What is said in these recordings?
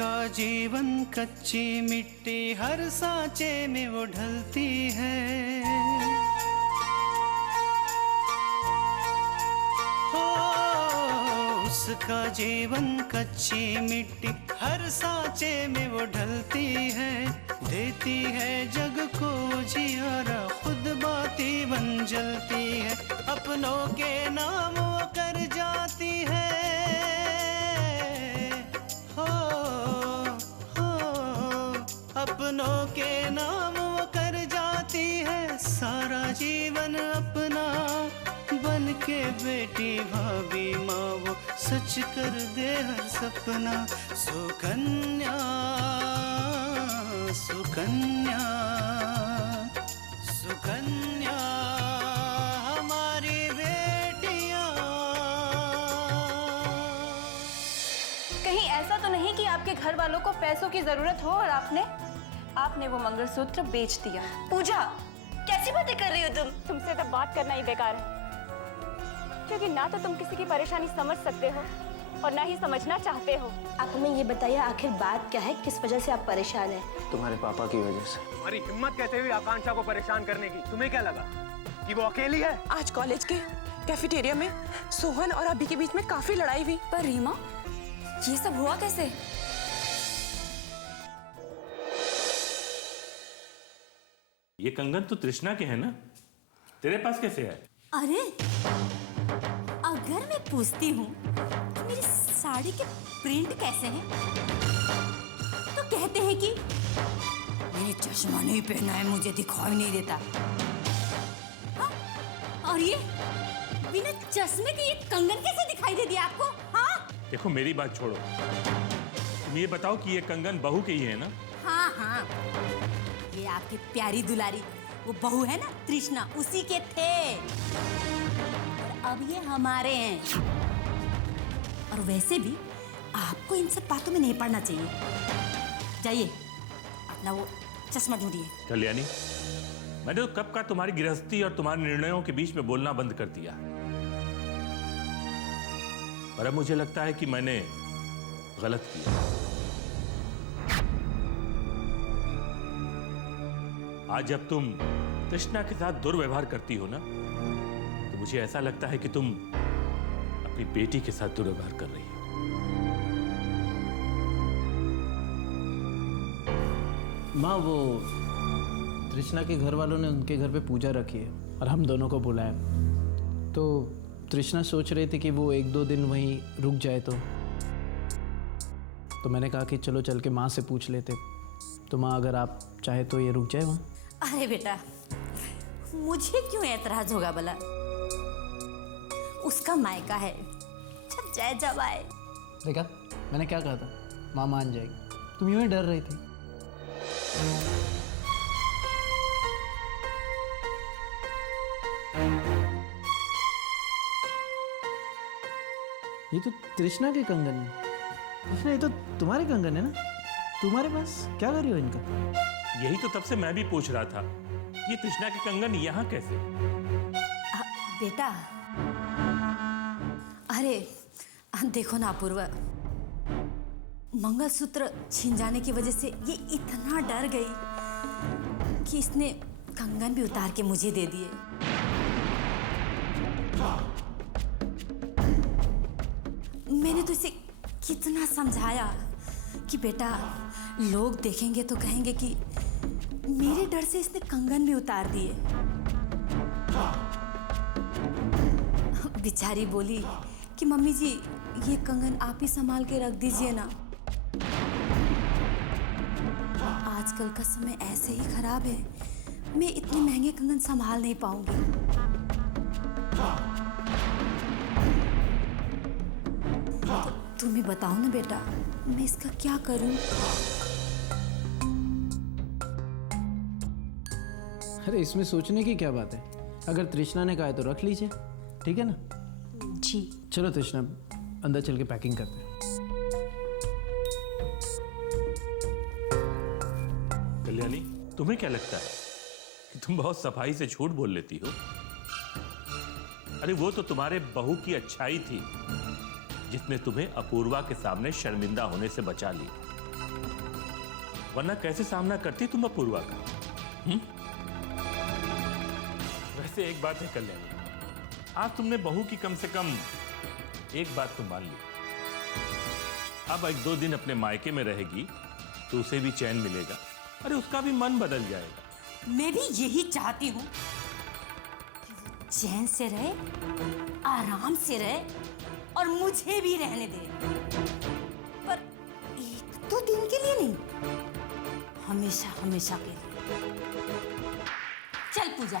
उसका जीवन कच्ची मिट्टी, हर सांचे में वो ढलती है। हो उसका जीवन कच्ची मिट्टी, हर सांचे में वो ढलती है। देती है जग को जियारा, खुद बाती बन जलती है। अपनों के नाम वो कर जाती है। अपनों के नाम वो कर जाती है। सारा जीवन अपना बन के बेटी भाभी माँ वो सच कर दे हर सपना। सुकन्या सुकन्या सुकन्या हमारी बेटियाँ। कहीं ऐसा तो नहीं कि आपके घर वालों को पैसों की जरूरत हो और आपने वो मंगलसूत्र बेच दिया? पूजा, कैसी बातें कर रही हो तुम? तुमसे तो बात करना ही बेकार है, क्योंकि ना तो तुम किसी की परेशानी समझ सकते हो और ना ही समझना चाहते हो। आप हमें ये बताइए, आखिर बात क्या है? किस वजह से आप परेशान हैं? तुम्हारे पापा की वजह से। तुम्हारी हिम्मत कैसे हुई आकांक्षा को परेशान करने की? तुम्हें क्या लगा कि वो अकेली है? आज कॉलेज के कैफेटेरिया में सोहन और अभी के बीच में काफी लड़ाई हुई। पर रीमा, ये सब हुआ कैसे? ये कंगन तो तृष्णा के है ना, तेरे पास कैसे है? अरे अगर मैं पूछती हूँ कि मेरी साड़ी के प्रिंट कैसे हैं, तो कहते हैं कि मैंने चश्मा नहीं पहना है, मुझे दिखाई नहीं देता। हाँ? और ये बिना चश्मे के ये कंगन कैसे दिखाई दे दिया आपको? हाँ? देखो मेरी बात छोड़ो, तुम ये बताओ कि ये कंगन बहू के ही है ना? हाँ हाँ, ये आपकी प्यारी दुलारी वो बहू है ना तृष्णा, उसी के थे। और अब ये हमारे हैं। और वैसे भी आपको इन सब बातों में नहीं पड़ना चाहिए। जाइए अपना वो चश्मा ढूंढिए। कल्याणी, मैंने तो कब का तुम्हारी गृहस्थी और तुम्हारे निर्णयों के बीच में बोलना बंद कर दिया, और अब मुझे लगता है कि मैंने गलत किया। आज जब तुम तृष्णा के साथ दुर्व्यवहार करती हो ना, तो मुझे ऐसा लगता है कि तुम अपनी बेटी के साथ दुर्व्यवहार कर रही हो। माँ, वो तृष्णा के घर वालों ने उनके घर पे पूजा रखी है और हम दोनों को बुलाया। तो तृष्णा सोच रही थी कि वो 1-2 दिन वहीं रुक जाए, तो मैंने कहा कि चलो चल के माँ से पूछ लेते। तो माँ, अगर आप चाहे तो ये रुक जाए वहाँ। अरे बेटा, मुझे क्यों ऐतराज होगा भला? उसका मायका है, जब जाए जब आए। देखा, मैंने क्या कहा था, माँ मान जाएगी। तुम यूं ही डर रही थी। ये तो तृष्णा के कंगन है। तृष्णा, ये तो तुम्हारे कंगन है ना? तुम्हारे पास क्या कर रही हो इनका? यही तो तब से मैं भी पूछ रहा था, ये तृष्णा के कंगन यहाँ कैसे? बेटा, अरे देखो ना अपूर्वा, मंगलसूत्र छिन जाने की वजह से ये इतना डर गई कि इसने कंगन भी उतार के मुझे दे दिए। मैंने तो इसे कितना समझाया कि बेटा, लोग देखेंगे तो कहेंगे कि मेरे डर से इसने कंगन भी उतार दिए। बेचारी बोली कि मम्मी जी, ये कंगन आप ही संभाल के रख दीजिए ना, आजकल का समय ऐसे ही खराब है, मैं इतने महंगे कंगन संभाल नहीं पाऊंगी। तो तुम ही बताओ ना बेटा, मैं इसका क्या करूं? अरे इसमें सोचने की क्या बात है? अगर तृष्णा ने कहा है तो रख लीजिए, ठीक है ना? जी। चलो तृष्णा, अंदर चल के पैकिंग करते हैं। कल्याणी, तुम्हें क्या लगता है कि तुम बहुत सफाई से झूठ बोल लेती हो? अरे वो तो तुम्हारे बहू की अच्छाई थी जिसने तुम्हें अपूर्वा के सामने शर्मिंदा होने से बचा लिया। वरना कैसे सामना करती तुम अपूर्वा का? वैसे एक बात है कल्याणी, आज तुमने बहू की कम से कम एक बात तो मान ली। अब 1-2 दिन अपने मायके में रहेगी तो उसे भी चैन मिलेगा, अरे उसका भी मन बदल जाएगा। मैं भी यही चाहती हूँ कि वो चैन से रहे, आराम से रहे और मुझे भी रहने दे, पर 1-2 दिन के लिए नहीं, हमेशा हमेशा के लिए। चल पूजा।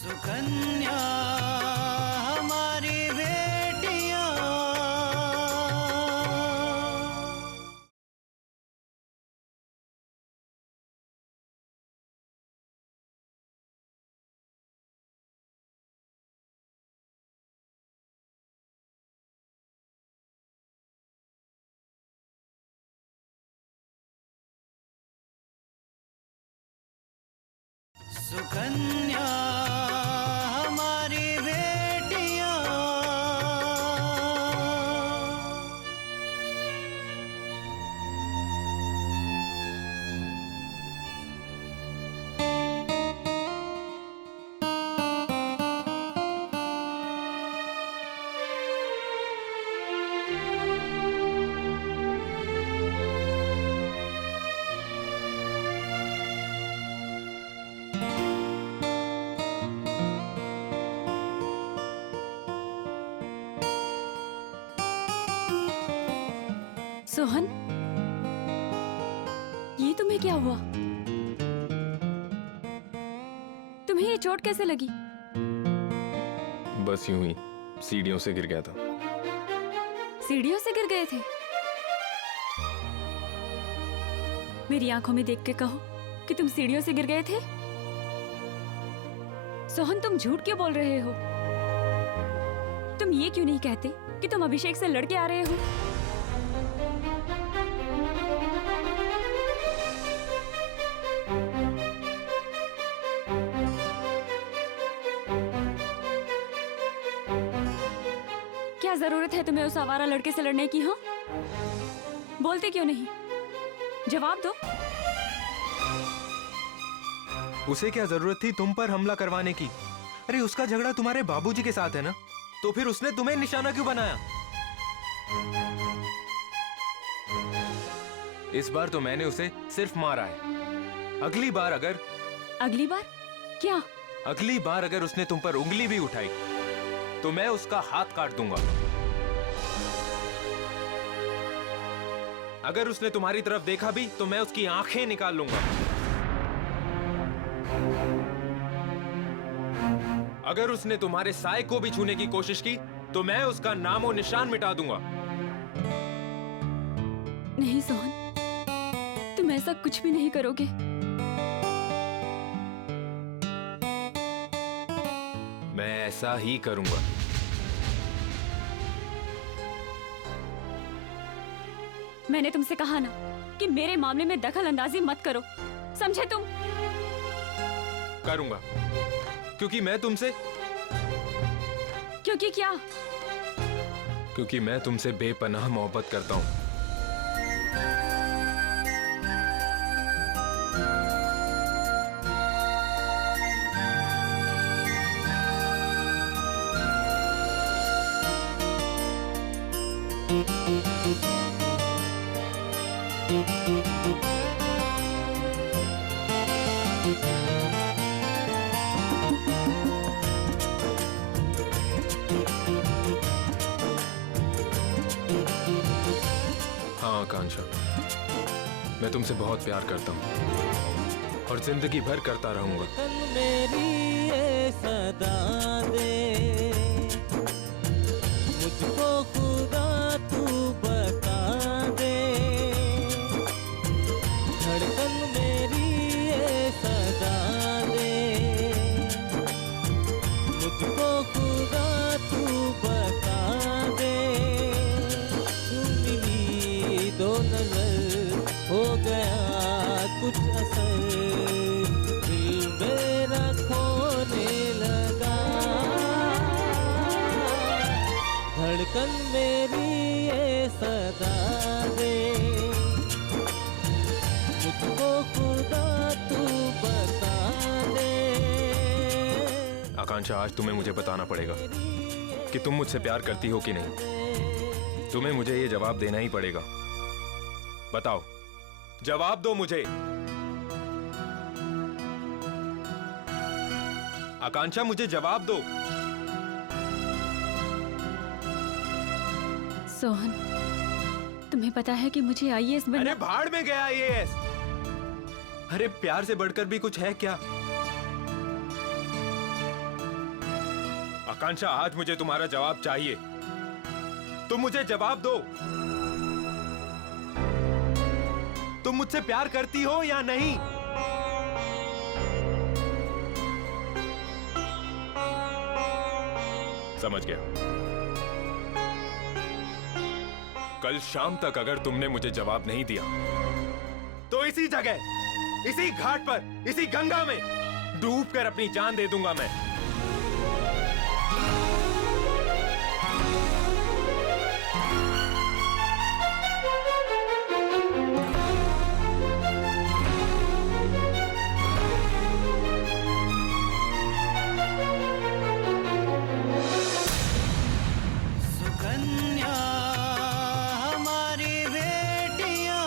सुकन्या हमारी बेटियां, सुकन्या हमारी बेटियां। सोहन, ये तुम्हें क्या हुआ? तुम्हें ये चोट कैसे लगी? बस यूं ही सीढ़ियों से गिर गया था। सीढ़ियों से गिर गए थे? मेरी आंखों में देख के कहो कि तुम सीढ़ियों से गिर गए थे। सोहन, तुम झूठ क्यों बोल रहे हो? तुम ये क्यों नहीं कहते कि तुम अभिषेक से लड़के आ रहे हो? क्या जरूरत है तुम्हें उस आवारा लड़के से लड़ने की? हाँ, बोलते क्यों नहीं? जवाब दो। उसे क्या जरूरत थी तुम पर हमला करवाने की? अरे उसका झगड़ा तुम्हारे बाबूजी के साथ है ना, तो फिर उसने तुम्हें निशाना क्यों बनाया? इस बार तो मैंने उसे सिर्फ मारा है। अगली बार अगर क्या? अगली बार अगर उसने तुम पर उंगली भी उठाई तो मैं उसका हाथ काट दूंगा। अगर उसने तुम्हारी तरफ देखा भी तो मैं उसकी आंखें निकाल लूंगा। अगर उसने तुम्हारे साए को भी छूने की कोशिश की तो मैं उसका नामो निशान मिटा दूंगा। नहीं सोहन, तुम ऐसा कुछ भी नहीं करोगे। मैं ऐसा ही करूंगा। मैंने तुमसे कहा ना कि मेरे मामले में दखल अंदाजी मत करो, समझे तुम? करूंगा, क्योंकि मैं तुमसे क्योंकि क्या? क्योंकि मैं तुमसे बेपनाह मोहब्बत करता हूं। हाँ आकांक्षा, मैं तुमसे बहुत प्यार करता हूँ और जिंदगी भर करता रहूंगा। मेरी ये सदा दे, मुझको खुदा तू बता दे। धड़कन मेरी ये सदा दे, मुझको खुदा तू बता दे। मिली दो नजर हो गया कुछ असर, दिल आकांक्षा, आज तुम्हें मुझे बताना पड़ेगा कि तुम मुझसे प्यार करती हो कि नहीं। तुम्हें मुझे ये जवाब देना ही पड़ेगा। बताओ, जवाब दो मुझे। आकांक्षा, मुझे जवाब दो। सोहन, तुम्हें पता है कि मुझे आईएएस बनना। अरे भाड़ में गया आईएएस। अरे प्यार से बढ़कर भी कुछ है क्या? आकांक्षा, आज मुझे तुम्हारा जवाब चाहिए। तुम मुझे जवाब दो। तुम मुझसे प्यार करती हो या नहीं? समझ गया। कल शाम तक अगर तुमने मुझे जवाब नहीं दिया तो इसी जगह, इसी घाट पर, इसी गंगा में डूबकर अपनी जान दे दूंगा मैं। सुकन्या हमारी बेटियां।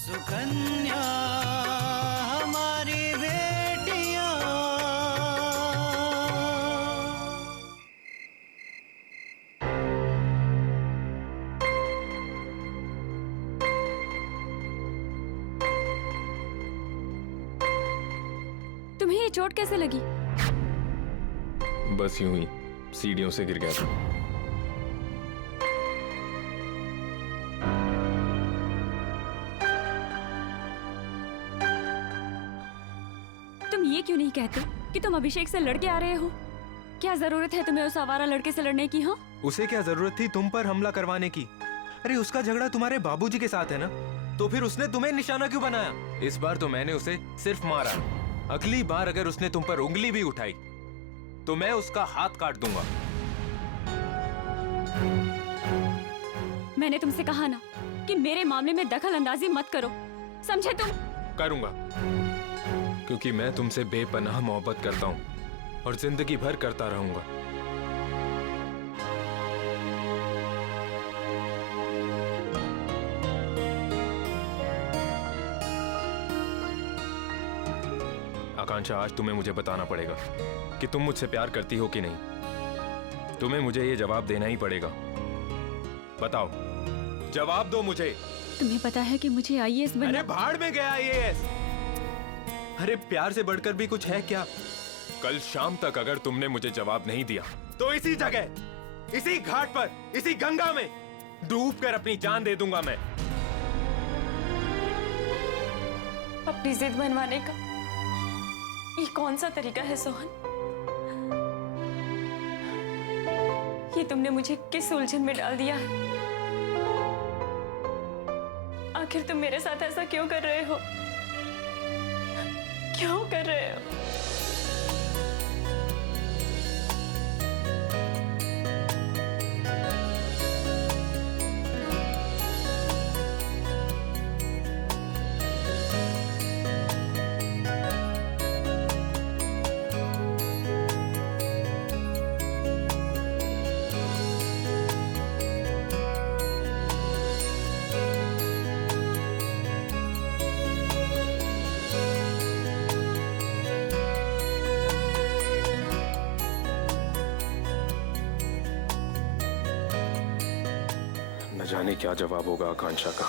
सुकन्या हमारी बेटियां। तुम्हें ये चोट कैसे लगी? बस यूं ही सीढ़ियों से गिर गया था। तुम ये क्यों नहीं कहते कि तुम अभिषेक से लड़के आ रहे हो? क्या जरूरत है तुम्हें उस आवारा लड़के से लड़ने की? हाँ, उसे क्या जरूरत थी तुम पर हमला करवाने की? अरे उसका झगड़ा तुम्हारे बाबूजी के साथ है ना, तो फिर उसने तुम्हें निशाना क्यों बनाया? इस बार तो मैंने उसे सिर्फ मारा। अगली बार अगर उसने तुम पर उंगली भी उठाई तो मैं उसका हाथ काट दूंगा। मैंने तुमसे कहा ना कि मेरे मामले में दखल अंदाजी मत करो, समझे तुम? करूंगा, क्योंकि मैं तुमसे बेपनाह मोहब्बत करता हूं और जिंदगी भर करता रहूंगा। आकांक्षा, आज तुम्हें मुझे बताना पड़ेगा कि तुम मुझसे प्यार करती हो कि नहीं। तुम्हें मुझे ये जवाब देना ही पड़ेगा। बताओ, जवाब दो मुझे। तुम्हें पता है कि मुझे आईएएस बनना। अरे भाड़ में गया आईएएस। अरे प्यार से बढ़कर भी कुछ है क्या? कल शाम तक अगर तुमने मुझे जवाब नहीं दिया तो इसी जगह, इसी घाट पर, इसी गंगा में डूबकर अपनी जान दे दूंगा मैं। अपनी जिद मनवाने का ये कौन सा तरीका है सोहन? ये तुमने मुझे किस उलझन में डाल दिया है? आखिर तुम मेरे साथ ऐसा क्यों कर रहे हो? क्यों कर रहे हो? न जाने क्या जवाब होगा आकांक्षा का।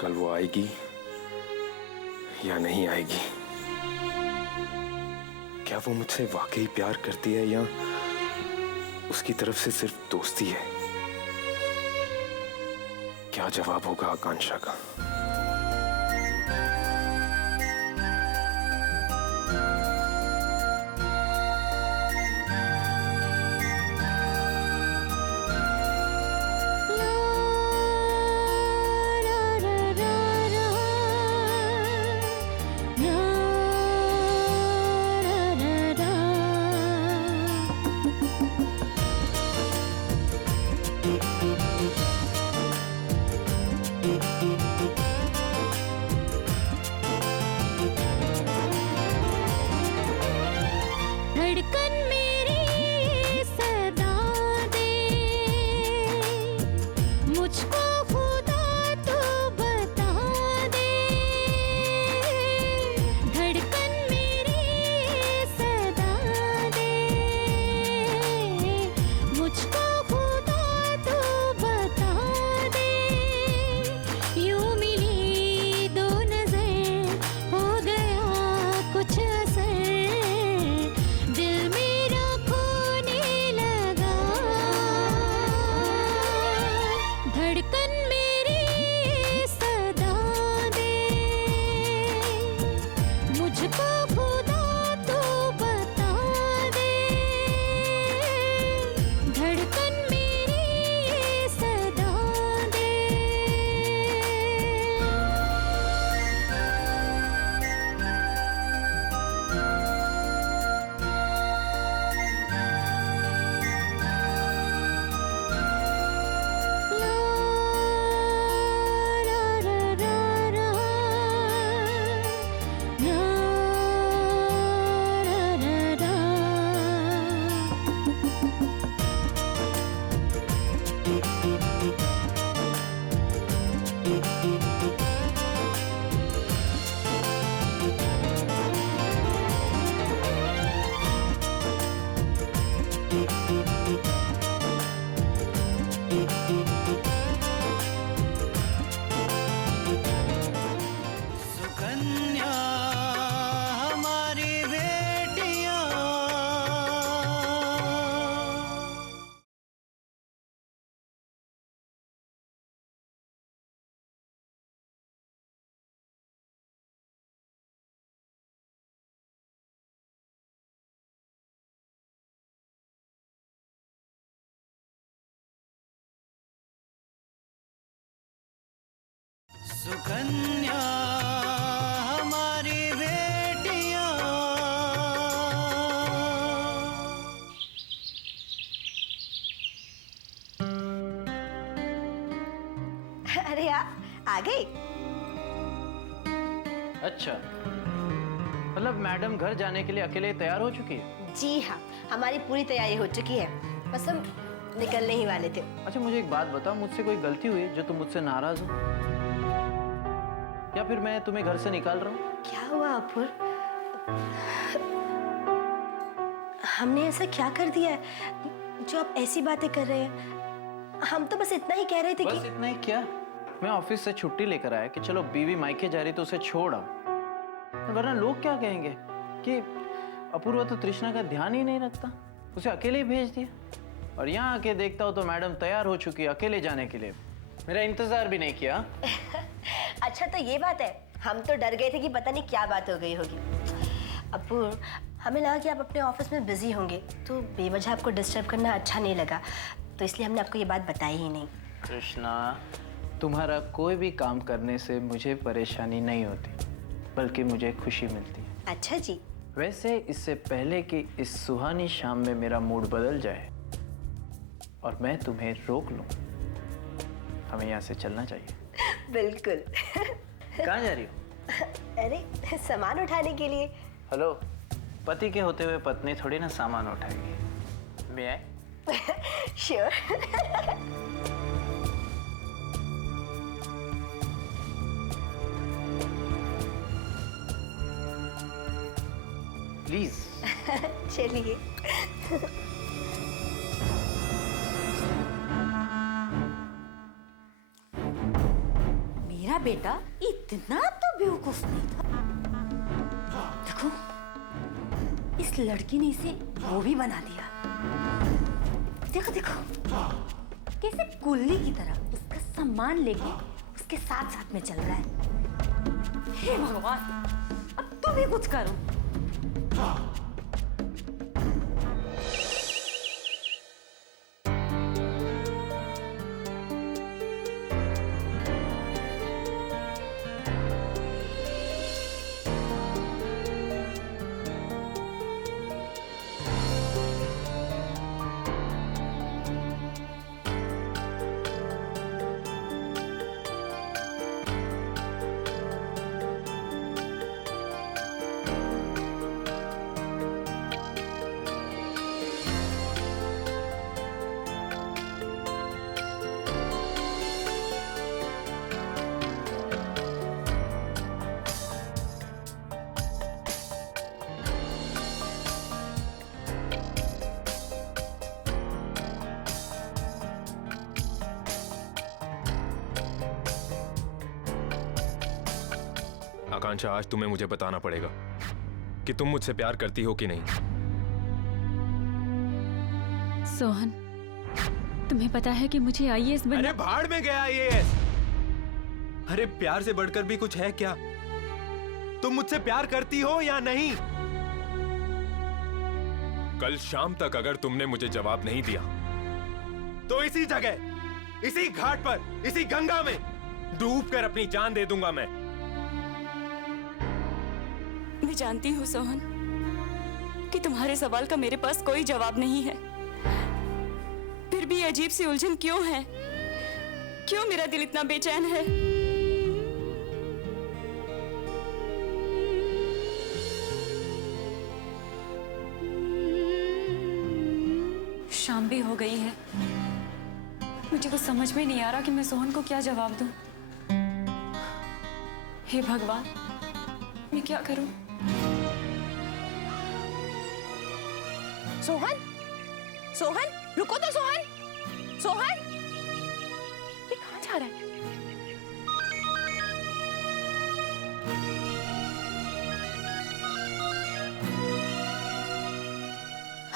कल वो आएगी या नहीं आएगी? क्या वो मुझसे वाकई प्यार करती है या उसकी तरफ से सिर्फ दोस्ती है? क्या जवाब होगा आकांक्षा का? मुझको खुदा तो बता दे, धड़कन मेरी सदा दे, मुझको खुदा तो बता दे, यूं मिली दो नजर हो गया कुछ असर, दिल मेरा खोने लगा, धड़कन मेरी सदा दे, मुझको खुदा तो बता दे, धड़कन मेरी सदा दे। सुकन्या हमारी बेटियां, सुकन्या हमारी बेटियां। अरे आ गई। अच्छा, मतलब मैडम घर जाने के लिए अकेले तैयार हो चुकी है? जी हाँ, हमारी पूरी तैयारी हो चुकी है, बस हम निकलने ही वाले थे। अच्छा, मुझे एक बात बताओ, मुझसे कोई गलती हुई है जो तुम मुझसे नाराज हो, या फिर मैं तुम्हें घर से निकाल रहा हूँ? क्या हुआ अपुर? हमने ऐसा क्या कर दिया है जो आप ऐसी बातें कर रहे हैं? हम तो बस इतना ही कह रहे थे बस इतना ही क्या? मैं ऑफिस से छुट्टी लेकर आया कि चलो बीवी मायके जा रही तो उसे छोड़ आओ, वरना लोग क्या कहेंगे कि अपूर्वा तो तृष्णा का ध्यान ही नहीं रखता, उसे अकेले ही भेज दिया। और यहाँ आके देखता हो तो मैडम तैयार हो चुकी है अकेले जाने के लिए, मेरा इंतजार भी नहीं किया। अच्छा तो ये बात है, हम तो डर गए थे कि पता नहीं क्या बात हो गई होगी। अपूर, हमें लगा कि आप अपने ऑफिस में बिजी होंगे तो बेवजह आपको डिस्टर्ब करना अच्छा नहीं लगा, तो इसलिए हमने आपको ये बात बताई ही नहीं। कृष्णा, तुम्हारा कोई भी काम करने से मुझे परेशानी नहीं होती, बल्कि मुझे खुशी मिलती है। अच्छा जी। वैसे इससे पहले कि इस सुहानी शाम में मेरा मूड बदल जाए और मैं तुम्हें रोक लूं, हमें यहाँ से चलना चाहिए। बिल्कुल। कहाँ जा रही हो? अरे सामान उठाने के लिए। हेलो, पति के होते हुए पत्नी थोड़ी ना सामान उठाएगी। मैं आए? श्योर। प्लीज। चलिए। मेरा बेटा इतना तो बेवकूफ नहीं था। देखो, इस लड़की ने इसे वो भी बना दिया। देखो देखो, कैसे कुल्ली की तरह उसका सामान लेके उसके साथ साथ में चल रहा है। हे भगवान, अब तुम ही कुछ करो। आकांक्षा, आज तुम्हें मुझे बताना पड़ेगा कि तुम मुझसे प्यार करती हो कि नहीं। सोहन, तुम्हें पता है कि मुझे आईएएस बनना। अरे भाड़ में गया आईएएस। अरे प्यार से बढ़कर भी कुछ है क्या? तुम मुझसे प्यार करती हो या नहीं? कल शाम तक अगर तुमने मुझे जवाब नहीं दिया तो इसी जगह, इसी घाट पर, इसी गंगा में डूबकर अपनी जान दे दूंगा मैं। मैं जानती हूँ सोहन कि तुम्हारे सवाल का मेरे पास कोई जवाब नहीं है, फिर भी अजीब सी उलझन क्यों है? क्यों मेरा दिल इतना बेचैन है? शाम भी हो गई है, मुझे कुछ समझ में नहीं आ रहा कि मैं सोहन को क्या जवाब दूं। हे भगवान, मैं क्या करूं? सोहन, सोहन, रुको तो सोहन, सोहन, ये कहाँ जा रहा है?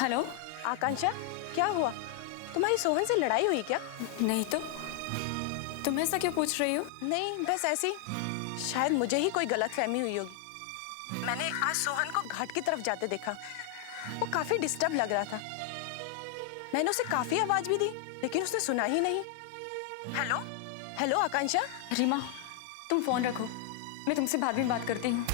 हेलो आकांक्षा, क्या हुआ? तुम्हारी सोहन से लड़ाई हुई क्या? नहीं तो तुम ऐसा क्यों पूछ रही हो? नहीं, बस ऐसी। शायद मुझे ही कोई गलतफहमी हुई होगी। मैंने आज सोहन को घाट की तरफ जाते देखा। वो काफी डिस्टर्ब लग रहा था। मैंने उसे काफी आवाज भी दी, लेकिन उसने सुना ही नहीं। हेलो, हेलो आकांक्षा। रीमा, तुम फोन रखो, मैं तुमसे बाद में बात करती हूँ।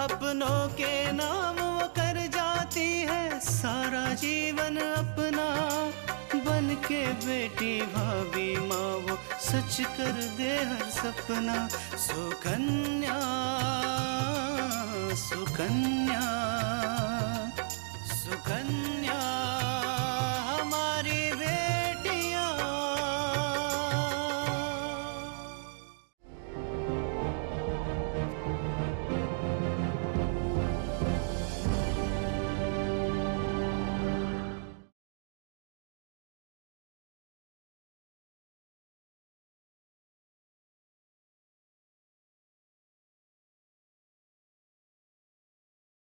अपनों के नाम वो कर जाती है सारा जीवन अपना, बन के बेटी भाभी माँ वो सच कर दे हर सपना। सुकन्या, सुकन्या।